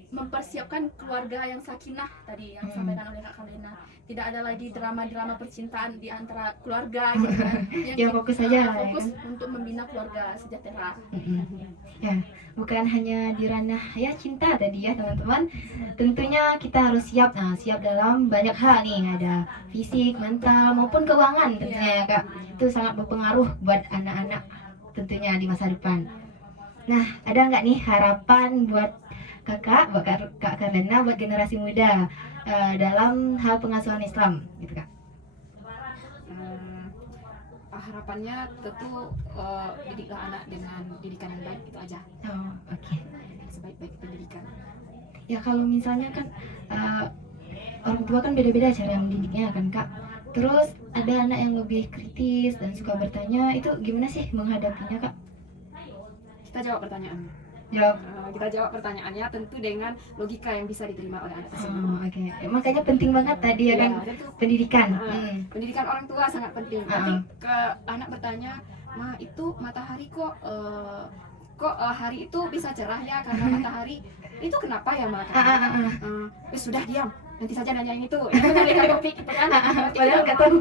mempersiapkan keluarga yang sakinah tadi yang disampaikan oleh Kak Kerlena. Tidak ada lagi drama-drama percintaan di antara keluarga gitu kan. Ya fokus saja lah, fokus ya kan? untuk membina keluarga sejahtera. Ya, bukan hanya di ranah ya cinta tadi ya teman-teman. Tentunya kita harus siap, siap dalam banyak hal nih, ada fisik, mental maupun keuangan tentunya ya Kak. Itu sangat berpengaruh buat anak-anak tentunya di masa depan. Nah, ada nggak nih harapan buat kakak, buat Kak Karlena, buat generasi muda dalam hal pengasuhan Islam, gitu Kak? Harapannya tentu didiklah anak dengan didikan yang baik, itu aja. Oh, oke. Sebaik-baik pendidikan. Ya kalau misalnya kan orang tua kan beda-beda cara mendidiknya kan Kak. Terus ada anak yang lebih kritis dan suka bertanya, itu gimana sih menghadapinya Kak? Kita jawab pertanyaannya. Jawab. Kita jawab pertanyaannya tentu dengan logika yang bisa diterima oleh anak tersebut. Oke. Makanya penting banget tadi ya kan, tentu, pendidikan. Pendidikan orang tua sangat penting. Nanti ke anak bertanya, "Ma, itu matahari kok hari itu bisa cerah ya karena matahari. Itu kenapa ya, Ma?" Sudah diam. Nanti saja nanya yang itu. Itu mengalihkan topik gitu kan. Padahal nggak tahu.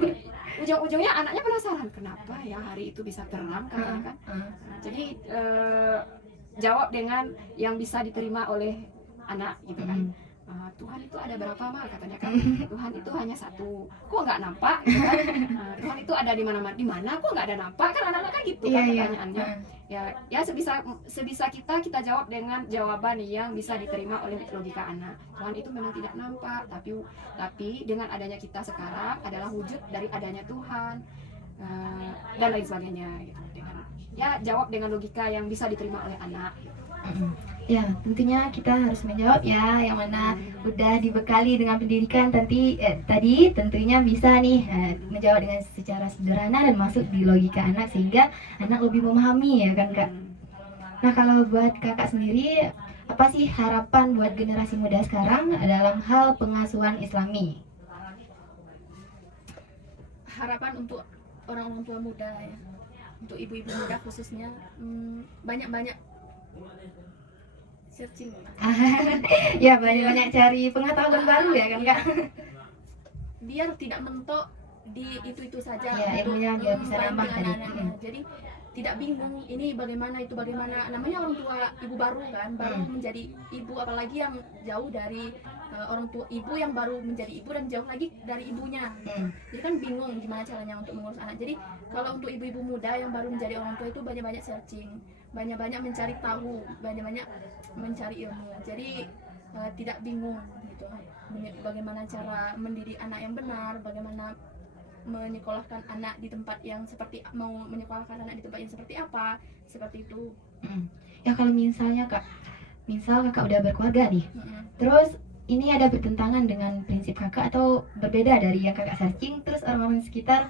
Ujung-ujungnya anaknya penasaran, kenapa ya hari itu bisa terang katanya kan. Jadi jawab dengan yang bisa diterima oleh anak gitu kan. Tuhan itu ada berapa, Ma? Katanya kan. Tuhan itu hanya satu. Kok nggak nampak gitu kan. Tuhan itu ada di mana-mana. Di mana kok nggak ada nampak? Kan anak-anak kan gitu kan pertanyaannya. Ya sebisa kita jawab dengan jawaban yang bisa diterima oleh logika anak. Tuhan itu memang tidak nampak, tapi dengan adanya kita sekarang adalah wujud dari adanya Tuhan, dan lain sebagainya gitu. Jawab dengan logika yang bisa diterima oleh anak. Ya, tentunya kita harus menjawab ya yang mana udah dibekali dengan pendidikan tadi tentunya bisa nih menjawab dengan secara sederhana dan masuk di logika anak sehingga anak lebih memahami ya kan Kak. Nah kalau buat Kakak sendiri, apa sih harapan buat generasi muda sekarang dalam hal pengasuhan Islami? Harapan untuk orang tua muda ya, untuk ibu-ibu muda khususnya, banyak-banyak searching. Ya banyak-banyak cari pengetahuan baru ya kan Kak. Biar tidak mentok di itu saja. Ya, ilmunya biar bisa nambah tadi. Jadi tidak bingung ini bagaimana itu bagaimana, namanya orang tua ibu baru kan, baru menjadi ibu, apalagi yang jauh dari orang tua ibu yang baru menjadi ibu dan jauh lagi dari ibunya. Jadi kan bingung gimana caranya untuk mengurus anak. Jadi kalau untuk ibu-ibu muda yang baru menjadi orang tua itu banyak-banyak searching, banyak-banyak mencari tahu, banyak-banyak mencari ilmu. Jadi tidak bingung gitu bagaimana cara mendidik anak yang benar, bagaimana menyekolahkan anak di tempat yang seperti, mau menyekolahkan anak di tempat yang seperti apa, seperti itu. Ya kalau misalnya kakak udah berkeluarga nih, terus ini ada bertentangan dengan prinsip kakak atau berbeda dari yang kakak searching, terus orang-orang sekitar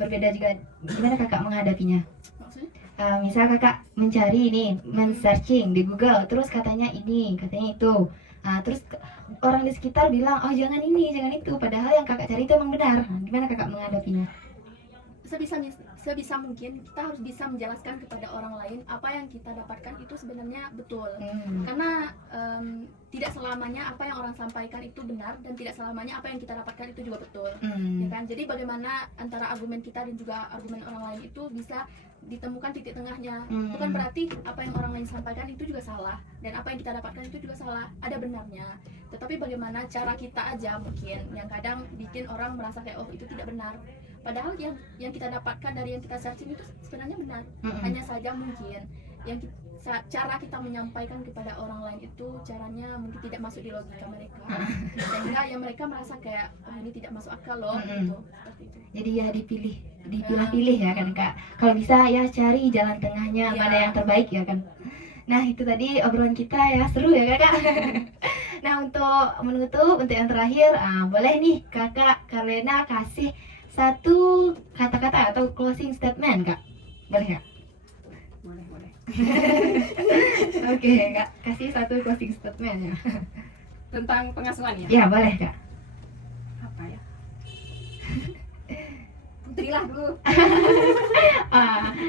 berbeda juga, gimana kakak menghadapinya? Maksudnya? Misal kakak mencari ini, men-searching di Google, terus katanya ini, katanya itu. Terus orang di sekitar bilang, oh jangan ini, jangan itu, padahal yang kakak cari itu emang benar. Gimana kakak menghadapinya? Sebisa mungkin kita harus bisa menjelaskan kepada orang lain apa yang kita dapatkan itu sebenarnya betul. Karena tidak selamanya apa yang orang sampaikan itu benar, dan tidak selamanya apa yang kita dapatkan itu juga betul. Ya kan? Jadi bagaimana antara argumen kita dan juga argumen orang lain itu bisa ditemukan titik tengahnya. Bukan berarti apa yang orang lain sampaikan itu juga salah, dan apa yang kita dapatkan itu juga salah, ada benarnya. Tetapi bagaimana cara kita aja mungkin yang kadang bikin orang merasa kayak, oh itu tidak benar, padahal yang kita dapatkan dari yang kita searching itu sebenarnya benar. Hanya saja mungkin yang cara kita menyampaikan kepada orang lain itu caranya mungkin tidak masuk di logika mereka, sehingga yang mereka merasa kayak, oh ini tidak masuk akal loh gitu, seperti itu. Jadi ya dipilah-pilih ya kan Kak. Kalau bisa ya cari jalan tengahnya, mana yang terbaik ya kan. Nah itu tadi obrolan kita ya, seru ya Kak. Nah untuk menutup, untuk yang terakhir, boleh nih Kakak Karlena kasih satu kata-kata atau closing statement Kak, boleh Kak? Boleh. Oke Kak, kasih satu closing statement ya. Tentang pengasuhan ya? Ya boleh Kak. Apa ya? Putri lah dulu.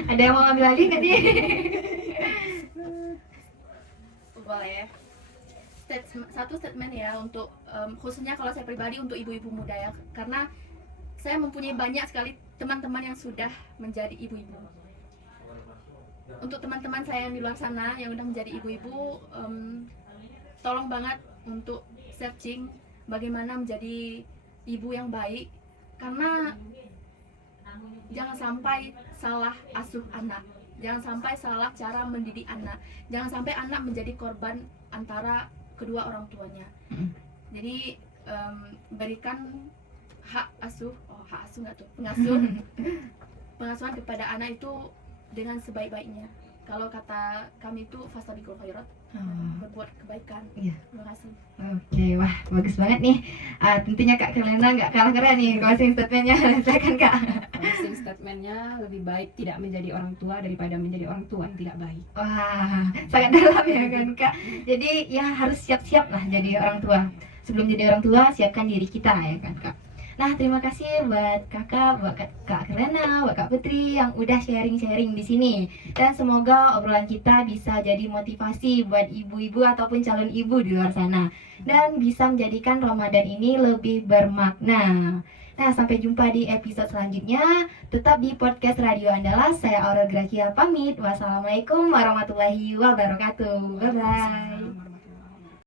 Ada yang mau ngambil alih nggak nih? Boleh. Satu statement ya untuk khususnya kalau saya pribadi untuk ibu-ibu muda ya, karena saya mempunyai banyak sekali teman-teman yang sudah menjadi ibu-ibu. Untuk teman-teman saya yang di luar sana yang udah menjadi ibu-ibu, tolong banget untuk searching bagaimana menjadi ibu yang baik, karena jangan sampai salah asuh anak, jangan sampai salah cara mendidik anak, jangan sampai anak menjadi korban antara kedua orang tuanya. Jadi berikan hak asuh nggak tuh, pengasuhan kepada anak itu dengan sebaik-baiknya. Kalau kata kami itu fastabiqul khairat, berbuat kebaikan. Iya. Terima kasih. Oke, wah bagus banget nih. Tentunya Kak Kelena nggak kalah keren nih closing statementnya. Silakan Kak. Closing statementnya, lebih baik tidak menjadi orang tua daripada menjadi orang tua yang tidak baik. Wah, sangat dalam ya kan Kak. Jadi ya harus siap-siap lah jadi orang tua. Sebelum jadi orang tua, siapkan diri kita ya kan Kak. Nah, terima kasih buat Kakak, buat Kak Kelena, buat Kak Putri yang udah sharing-sharing di sini. Dan semoga obrolan kita bisa jadi motivasi buat ibu-ibu ataupun calon ibu di luar sana. Dan bisa menjadikan Ramadan ini lebih bermakna. Nah, sampai jumpa di episode selanjutnya. Tetap di podcast Radio Andalas. Saya Aurel Gracia pamit. Wassalamualaikum warahmatullahi wabarakatuh. Bye-bye.